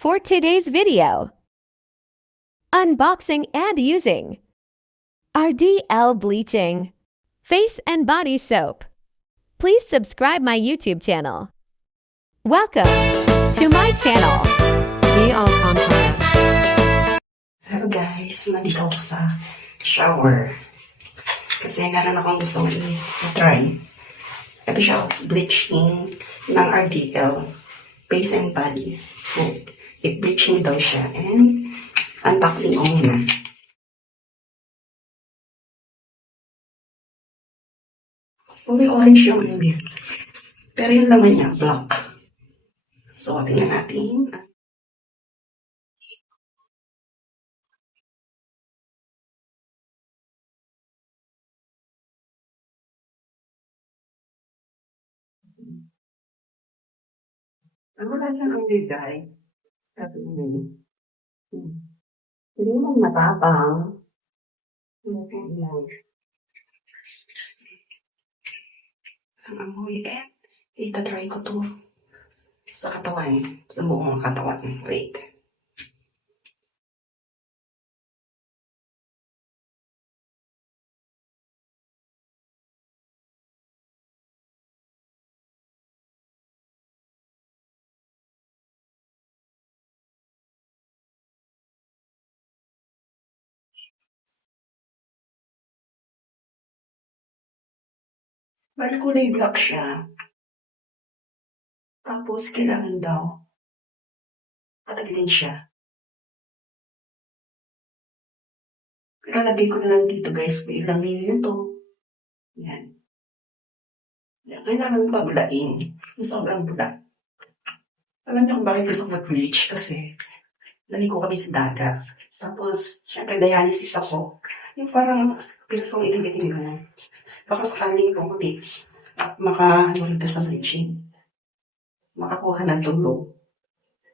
For today's video, unboxing and using RDL Bleaching Face and Body Soap. Please subscribe my YouTube channel. Welcome to my channel. Hello guys, nandito ako sa shower kasi meron akong gustong i-try. Ito siya, bleaching ng RDL Face and Body Soap. I-bleaching daw siya and unboxing ko muna. May orange yung hindi. Pero yung laman niya, black. So, tingnan natin. Wala siyang ang ligay. Sabi niya. Hindi mo matapang. Ang amoy and itatry ko to sa katawan. Sa buong katawan. Wait. Bali kulay black siya. Tapos kailangan daw patagilin siya. Ilalagay ko na lang dito guys. May ilang minuto. Yan. Kailangan pabulain. Sobrang bula. Alam niyo kung bakit gusto ko mag-bleach? Kasi naligo kami sa dagat. Tapos, syempre dialysis ako. Yung parang pinakong ilibitin ko na. Baka sakaling kumuli at makahalita sa bleaching. Makakuha ng tulog.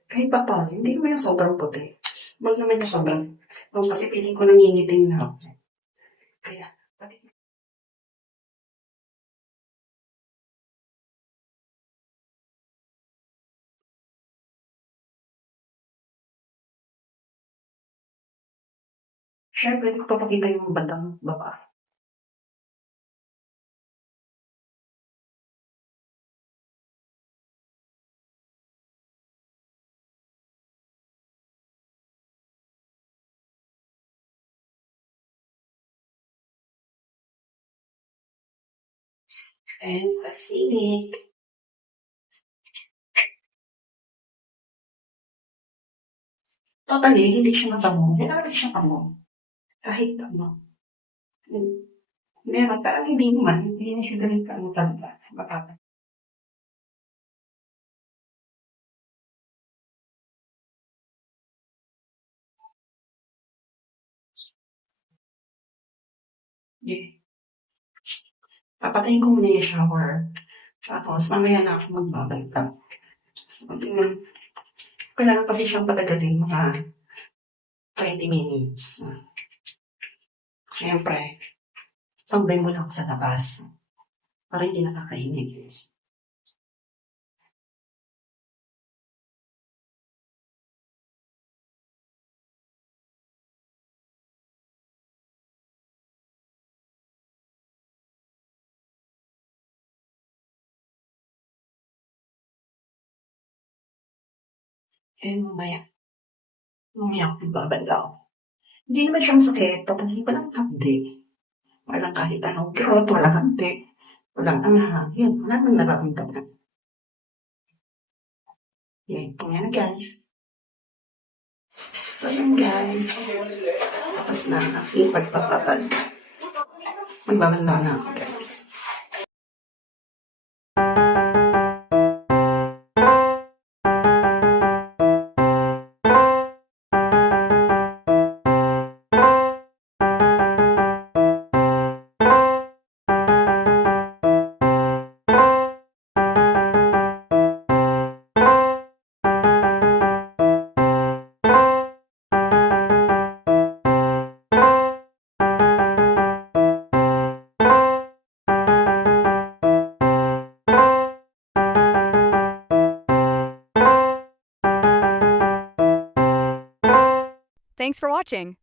Kahit pa paano, hindi naman yung sobrang puti. Wag naman yung sobrang. Kasi piling ko nangingiting na ako. Kaya, pati syempre, hindi ko papakita yung bandang baba. And pasilik. Totally, hindi siya mabango. Hindi talaga siya bango. Kahit ano. Meron pa, hindi naman. Hindi na siya ganun ka talaga. Makaka. Yeah. Papatayin ko muna yung shower. Tapos, mamaya na ako magbabalik. So, tingnan. Kailangan kasi siyang patagalin mga 20 minutes. Siyempre, tambay mo lang sa labas. Para hindi nakakainit. And mamaya ako magbabalaw. Hindi naman siyang sakit. Tatangin pa lang hapdi. Walang kahit anong kirot, walang hapdi. Walang anghang. Wala nang nararamdaman. Yan, yan guys. So yan guys. Tapos na ang aking pagpapabal. Magbabalaw na ako guys. Thanks for watching.